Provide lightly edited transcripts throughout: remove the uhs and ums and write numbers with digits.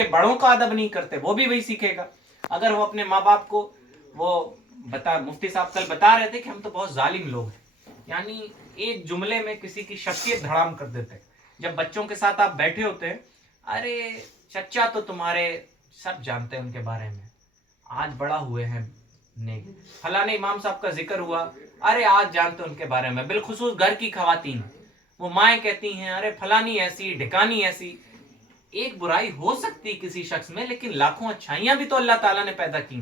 बड़ों का अदब नहीं करते वो भी वही सीखेगा। अगर वो अपने माँ बाप को वो मुफ्ती साहब कल बता रहे थे कि हम तो बहुत जालिम लोग हैं, यानी एक जुमले में किसी की शख्सियत धड़ाम कर देते हैं। जब बच्चों के साथ आप बैठे होते हैं, अरे चचा तो तुम्हारे सब जानते हैं उनके बारे में, आज बड़ा हुए हैं नेक, फलाने इमाम साहब का जिक्र हुआ, अरे आज जानते हैं उनके बारे में, बिलखुसूस घर की खवातीन वो माएँ कहती हैं अरे फलानी ऐसी ढिकानी ऐसी। एक बुराई हो सकती किसी शख्स में, लेकिन लाखों अच्छाइयां भी तो अल्लाह ताला ने पैदा की।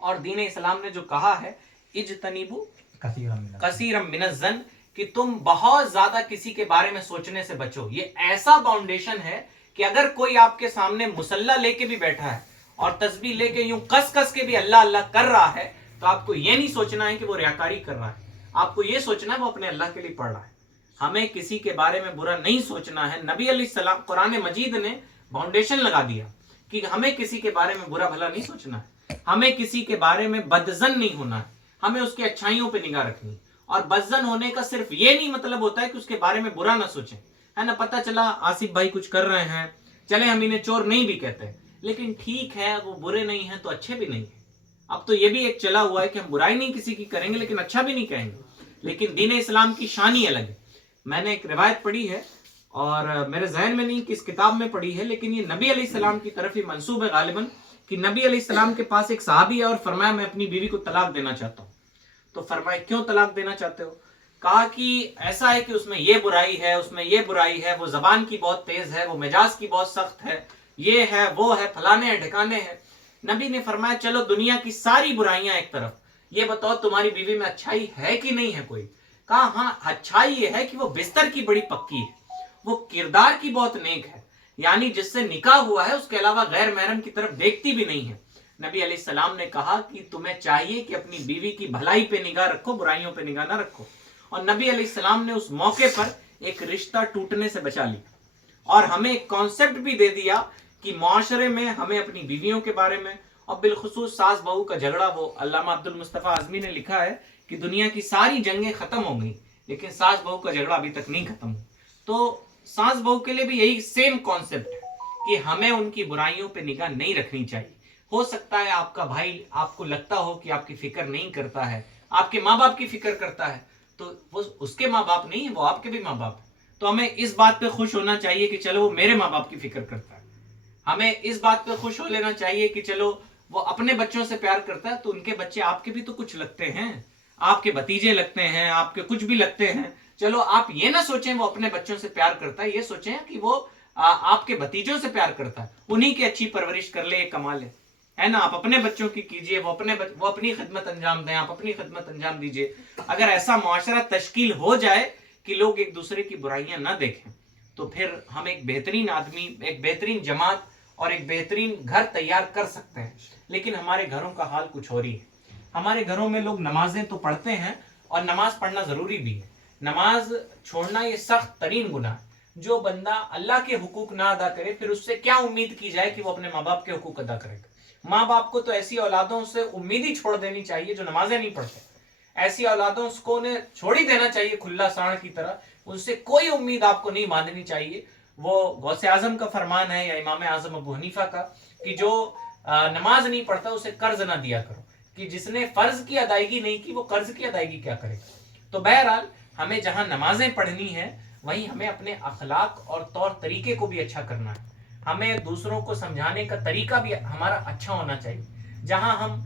और दीन इस्लाम ने जो कहा है इज्तनीबू कसीरम मिनज़्ज़न, कि तुम बहुत ज्यादा किसी के बारे में सोचने से बचो। ये ऐसा फाउंडेशन है कि अगर कोई आपके सामने मुसल्ला लेके भी बैठा है और तस्बीह लेके यूं कस कस के भी अल्लाह अल्लाह कर रहा है, तो आपको ये नहीं सोचना है कि वो रियाकारी कर रहा है, आपको ये सोचना है वो अपने अल्लाह के लिए पढ़ रहा है। हमें किसी के बारे में बुरा नहीं सोचना है। नबी अलैहिस्सलाम, कुरान मजीद ने फाउंडेशन लगा दिया कि हमें किसी के बारे में बुरा भला नहीं सोचना है, हमें किसी के बारे में बदजन नहीं होना है, हमें उसकी अच्छाइयों पे निगाह रखनी। और बदजन होने का सिर्फ ये नहीं मतलब होता है कि उसके बारे में बुरा ना सोचें, है ना। पता चला आसिफ भाई कुछ कर रहे हैं, चले हम इन्हें चोर नहीं भी कहते, लेकिन ठीक है वो बुरे नहीं है तो अच्छे भी नहीं है। अब तो ये भी एक चला हुआ है कि हम बुराई नहीं किसी की करेंगे लेकिन अच्छा भी नहीं कहेंगे, लेकिन दीन इस्लाम की शान ही अलग है। मैंने एक रिवायत पढ़ी है और मेरे जहन में नहीं किस किताब में पढ़ी है, लेकिन ये नबी अलैहिस्सलाम की तरफ ही मंसूब है गालिबन, कि नबी अलैहिस्सलाम के पास एक सहाबी है और फरमाया मैं अपनी बीवी को तलाक देना चाहता हूँ। तो फरमाया क्यों तलाक देना चाहते हो? कहा कि ऐसा है कि उसमें ये बुराई है, उसमें ये बुराई है, वो जबान की बहुत तेज है, वो मिजाज की बहुत सख्त है, ये है वो है, फलाने हैं ढिकाने हैं। नबी ने फरमाया चलो दुनिया की सारी बुराइयां एक तरफ, ये बताओ तुम्हारी बीवी में अच्छाई है कि नहीं है कोई? कहा हाँ अच्छाई ये है कि वो बिस्तर की बड़ी पक्की है, वो किरदार की बहुत नेक है, यानी जिससे निकाह हुआ है उसके अलावा गैर महरम की तरफ देखती भी नहीं है। नबी अलैहिस्सलाम ने कहा कि तुम्हें चाहिए कि अपनी बीवी की भलाई पे निगाह रखो, बुराइयों पे निगाह ना रखो। और नबी अलैहिस्सलाम ने उस मौके पर एक रिश्ता टूटने से बचा लिया और हमें एक कॉन्सेप्ट भी दे दिया कि मुआशरे में हमें अपनी बीवियों के बारे में, और बिलखुसूस सास बहू का झगड़ा, वो अल्लामा अब्दुल मुस्तफा आजमी ने लिखा है कि दुनिया की सारी जंगें खत्म हो गई लेकिन सास बहू का झगड़ा अभी तक नहीं खत्म हुआ। तो सास बहू के लिए भी यही सेम कॉन्सेप्ट है कि हमें उनकी बुराइयों पे निगाह नहीं रखनी चाहिए। हो सकता है आपका भाई आपको लगता हो कि आपकी फिक्र नहीं करता है, आपके माँ बाप की फिक्र करता है, तो वो उसके माँ बाप नहीं है, वो आपके भी माँ बाप है। तो हमें इस बात पे खुश होना चाहिए कि चलो वो मेरे माँ बाप की फिक्र करता है। हमें इस बात पे खुश हो लेना चाहिए कि चलो वो अपने बच्चों से प्यार करता है, तो उनके बच्चे आपके भी तो कुछ लगते हैं, आपके भतीजे लगते हैं, आपके कुछ भी लगते हैं। चलो आप ये ना सोचें वो अपने बच्चों से प्यार करता है, ये सोचें कि वो आपके भतीजों से प्यार करता है, उन्हीं की अच्छी परवरिश कर ले, कमाल है ना। आप अपने बच्चों की कीजिए, वो अपनी खिदमत अंजाम दें, आप अपनी खिदमत अंजाम दीजिए। अगर ऐसा मुआशरा तश्कील हो जाए कि लोग एक दूसरे की बुराइयां ना देखें, तो फिर हम एक बेहतरीन आदमी, एक बेहतरीन जमात और एक बेहतरीन घर तैयार कर सकते हैं। लेकिन हमारे घरों का हाल कुछ और ही है। हमारे घरों में लोग नमाजें तो पढ़ते हैं और नमाज पढ़ना जरूरी भी है, नमाज छोड़ना ये सख्त तरीन गुनाह है। जो बंदा अल्लाह के हुकूक ना अदा करे फिर उससे क्या उम्मीद की जाए कि वो अपने माँ बाप के हुकूक अदा करेगा। माँ बाप को तो ऐसी औलादों से उम्मीद ही छोड़ देनी चाहिए जो नमाजें नहीं पढ़ते, ऐसी औलादों को उन्हें छोड़ ही देना चाहिए खुला सांड की तरह, उनसे कोई उम्मीद आपको नहीं बांधनी चाहिए। वो गौसे आजम का फरमान है या इमाम आजम अबू हनीफा का कि जो नमाज नहीं पढ़ता उसे कर्ज ना दिया करो, कि जिसने फर्ज की अदायगी नहीं की वो कर्ज की अदायगी क्या करेगा। तो बहरहाल हमें जहां नमाजें पढ़नी है वहीं हमें अपने अखलाक और तौर तरीके को भी अच्छा करना है, हमें दूसरों को समझाने का तरीका भी हमारा अच्छा होना चाहिए। जहां हम